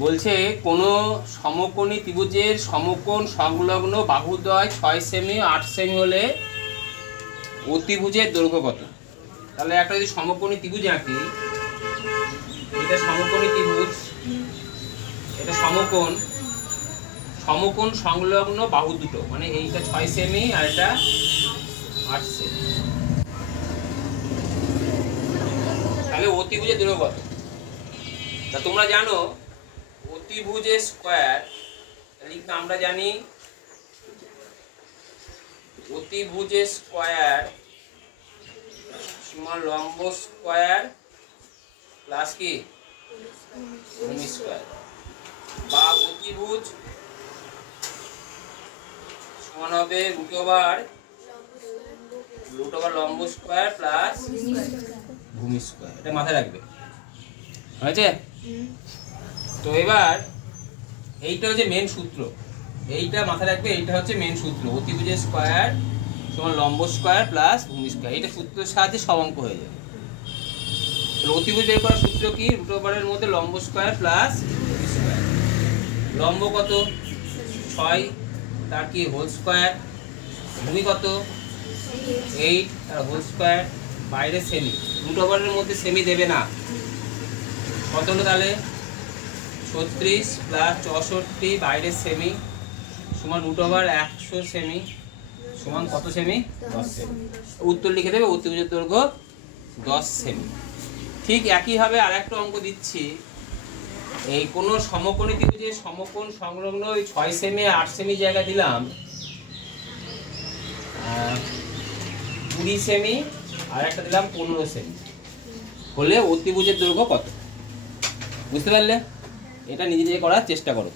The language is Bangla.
বলছে কোনো সমকোণী ত্রিভুজের সমকোণ সংলগ্ন বাহুদ্বয় 6 সেমি 8 সেমি হলে অতিভুজের দৈর্ঘ্য কত? তাহলে একটা যদি সমকোণী ত্রিভুজ আঁকি, এটা সমকোণী ত্রিভুজ, এটা সমকোণ সংলগ্ন বাহু দুটো, মানে এইটা 6 সেমি আর এটা 8 সেমি, তাহলে অতিভুজের দৈর্ঘ্য কত? তা তোমরা জানো অতিভুজের স্কয়ার লিখতে আমরা জানি অতিভুজের স্কয়ার সমান লম্ব স্কয়ার প্লাস কি ভূমি স্কয়ার, বা অতিভুজ সমান হবে রুট ওভার লম্ব স্কয়ার প্লাস ভূমি স্কয়ার। এটা মাথায় রাখবে, হয়েছে? তো এবার এইটা হচ্ছে মেন সূত্র, এইটা মাথায় রাখবে, এইটা হচ্ছে মেন সূত্র, অতিভুজের স্কয়ার সমান লম্ব স্কয়ার প্লাস ভূমি স্কয়ার। এইটা সূত্রের সাহায্যে সব অঙ্ক হয়ে যাবে। অতিভুজ বের করার সূত্র কি? রুট ওভারের মধ্যে লম্ব স্কয়ার প্লাস ভূমি স্কয়ার। লম্ব কত? 6, তার কি হোল স্কয়ার, ভূমি কত 8 তার হোল স্কয়ার, বাইরে সেমি, রুট ওভারের মধ্যে সেমি দেবে না, কত হলো তাহলে 36 প্লাস 64 বাইরে সেমি সমান রুট ওভার 100 সেমি সমান কত সেমি? 10 সেমি। উত্তর লিখে দেবে অতিভুজের দৈর্ঘ্য 10 সেমি। ঠিক একইভাবে আর একটা অঙ্ক দিচ্ছি, এই কোন সমকোণী ত্রিভুজের সমকোণ সংলগ্ন ওই 6 সেমি 8 সেমি জায়গা দিলাম 20 সেমি আর একটা দিলাম 15 সেমি, হলে অতিভুজের দৈর্ঘ্য কত? বুঝতে পারলে? এটা নিজে নিজে করার চেষ্টা করো।